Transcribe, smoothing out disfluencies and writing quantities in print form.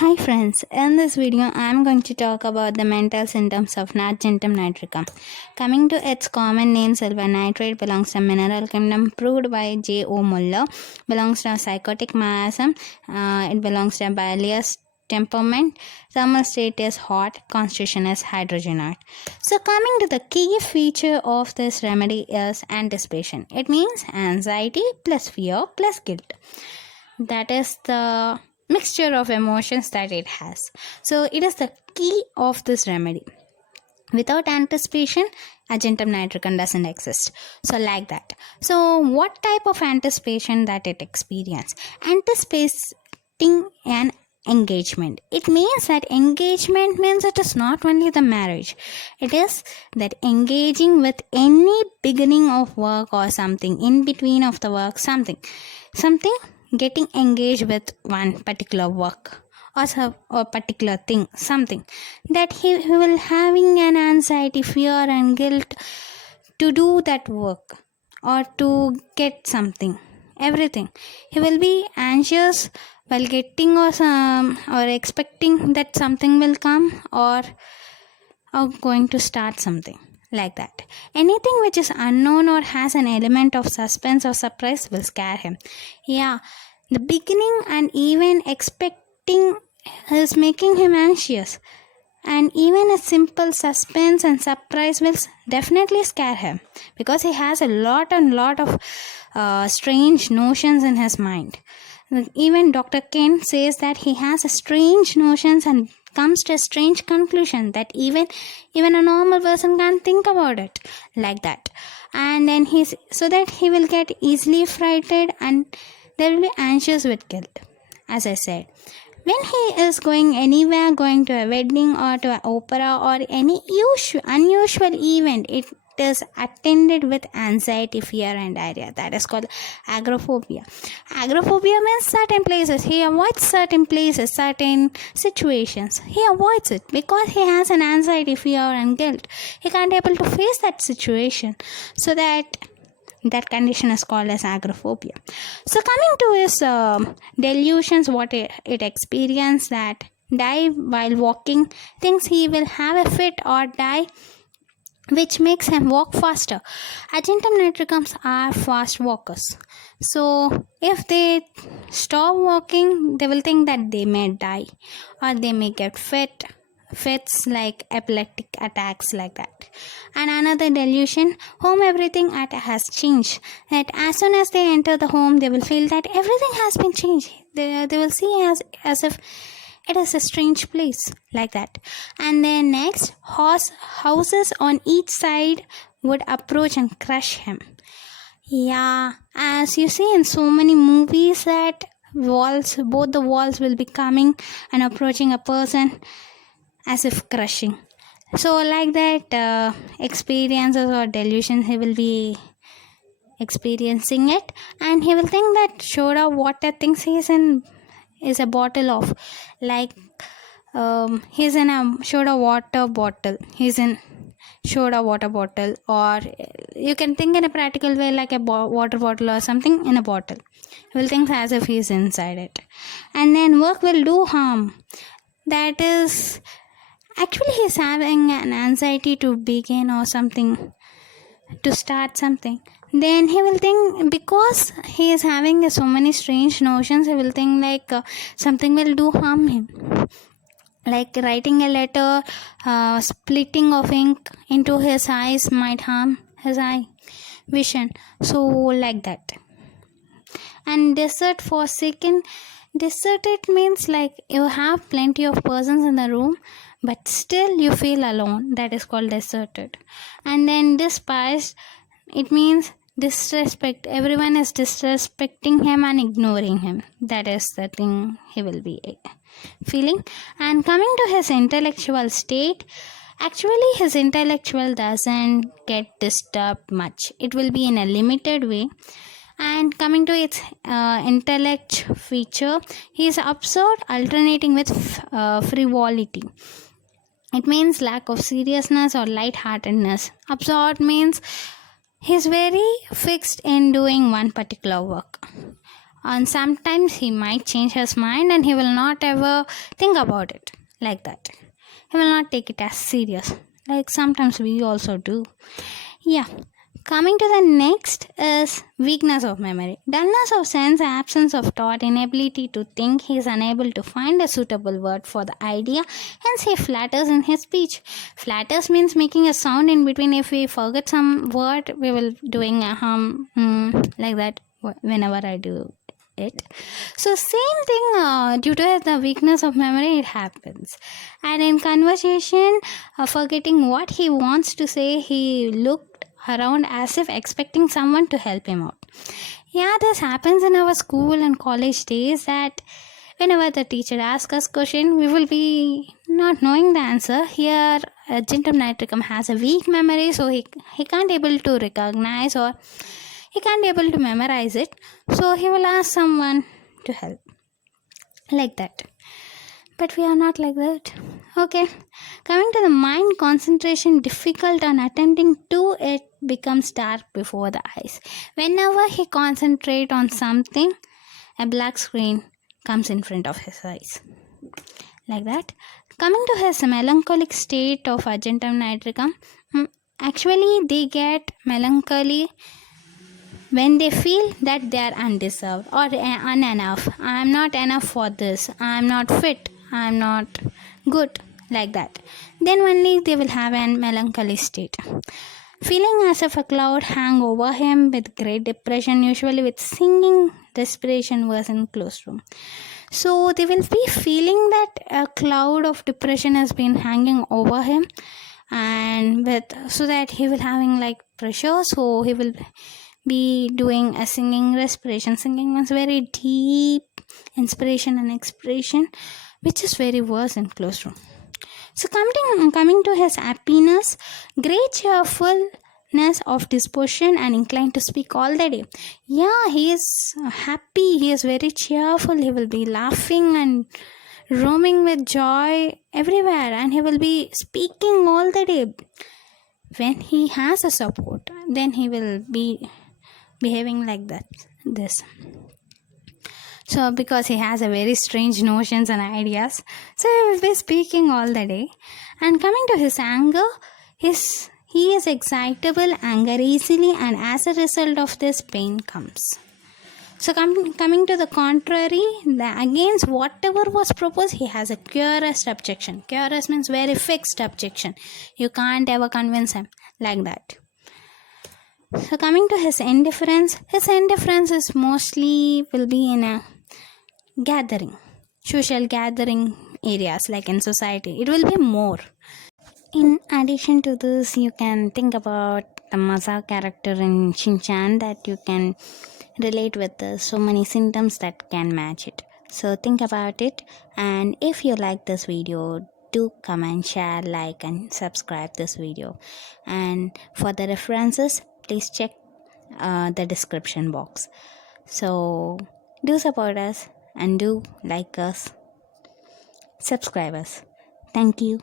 Hi friends, in this video I am going to talk about the mental symptoms of Natrium nitricum. Coming to its common name, silver nitrate belongs to mineral kingdom proved by J. O. Muller, belongs to psychotic miasm, it belongs to bilious temperament, thermal state is hot, constitution is hydrogenoid. So coming to the key feature of this remedy is anticipation. It means anxiety plus fear plus guilt. That is the mixture of emotions that it has. So it is the key of this remedy. Without anticipation, agentum nitricum doesn't exist. So like that. So what type of anticipation that it experience? Anticipating an engagement. It means that engagement means it is not only the marriage. It is that engaging with any beginning of work or something, in between of the work, something getting engaged with one particular work or particular thing, something that he will having an anxiety, fear and guilt to do that work or to get something, everything. He will be anxious while getting or expecting that something will come or going to start something like that. Anything which is unknown or has an element of suspense or surprise will scare him. Yeah, the beginning and even expecting is making him anxious, and even a simple suspense and surprise will definitely scare him because he has a lot of strange notions in his mind. Even Dr. Ken says that he has a strange notions and comes to a strange conclusion that even a normal person can't think about it like that. And then so that he will get easily frightened and they will be anxious with guilt. As I said, when he is going anywhere, going to a wedding or to an opera or any unusual event, it is attended with anxiety, fear and diarrhea. That is called agoraphobia. Agoraphobia means certain places. He avoids certain places, certain situations. He avoids it because he has an anxiety, fear and guilt. He can't able to face that situation. So that condition is called as agoraphobia. So coming to his delusions, what it experience, that die while walking, thinks he will have a fit or die, which makes him walk faster. Agentum nitricums are fast walkers. So if they stop walking, they will think that they may die or they may get fits like epileptic attacks like that. And another delusion, home everything has changed. That as soon as they enter the home, they will feel that everything has been changed. They will see as if it is a strange place like that. And then next, houses on each side would approach and crush him. Yeah, as you see in so many movies that both the walls will be coming and approaching a person as if crushing. So like that experiences or delusions, he will be experiencing it, and he will think that soda water thinks he is a bottle of, like he's in a soda water bottle, he's in soda water bottle, or you can think in a practical way like a water bottle or something in a bottle. He will think as if he's inside it. And then work will do harm. That is, actually he's having an anxiety to begin or something, to start something. Then he will think, because he is having so many strange notions, he will think like something will do harm him, like writing a letter, splitting of ink into his eyes might harm his eye vision. So like that. And desert forsaken. Deserted means like you have plenty of persons in the room but still you feel alone. That is called deserted. And then despised, it means disrespect. Everyone is disrespecting him and ignoring him. That is the thing he will be feeling. And coming to his intellectual state, actually his intellectual doesn't get disturbed much. It will be in a limited way. And coming to its intellect feature, he is absurd, alternating with frivolity. It means lack of seriousness or lightheartedness. Absurd means he is very fixed in doing one particular work, and sometimes he might change his mind and he will not ever think about it like that. He will not take it as serious, like sometimes we also do. Yeah. Coming to the next is weakness of memory. Dullness of sense, absence of thought, inability to think. He is unable to find a suitable word for the idea, hence he flatters in his speech. Flatters means making a sound in between. If we forget some word, we will doing a like that whenever I do it. So same thing, due to the weakness of memory it happens. And in conversation, forgetting what he wants to say, he looked around as if expecting someone to help him out. Yeah, this happens in our school and college days, that whenever the teacher asks us question, we will be not knowing the answer. Here Argentum nitricum has a weak memory, so he can't able to recognize, or he can't able to memorize it, so he will ask someone to help, like that. But we are not like that. Okay, coming to the mind concentration difficult on attending to it becomes dark before the eyes. Whenever he concentrate on something, a black screen comes in front of his eyes, like that. Coming to his melancholic state of Argentum nitricum, actually they get melancholy when they feel that they are undeserved or unenough. I am not enough for this, I am not fit, I am not good, like that. Then only they will have a melancholy state, feeling as if a cloud hang over him with great depression, usually with singing desperation was in closed room. So they will be feeling that a cloud of depression has been hanging over him, and with so that he will having like pressure, so he will be doing a singing respiration. Singing means very deep inspiration and expiration, which is very worse in closed room. So coming to his happiness, great cheerfulness of disposition and inclined to speak all the day. Yeah, he is happy, he is very cheerful, he will be laughing and roaming with joy everywhere, and he will be speaking all the day. When he has a support, then he will be behaving like this. So because he has a very strange notions and ideas, so he will be speaking all the day. And coming to his anger, he is excitable, anger easily, and as a result of this, pain comes. So coming to the contrary, against whatever was proposed, he has a curious objection. Curious means very fixed objection. You can't ever convince him, like that. So coming to his indifference is mostly will be in a gathering, social gathering areas, like in society. It will be more. In addition to this, you can think about the Maza character in Shin-chan, that you can relate with so many symptoms that can match it. So think about it, and if you like this video, do comment, share, like, and subscribe this video. And for the references, please check the description box. So do support us and do like us, subscribe us. Thank you.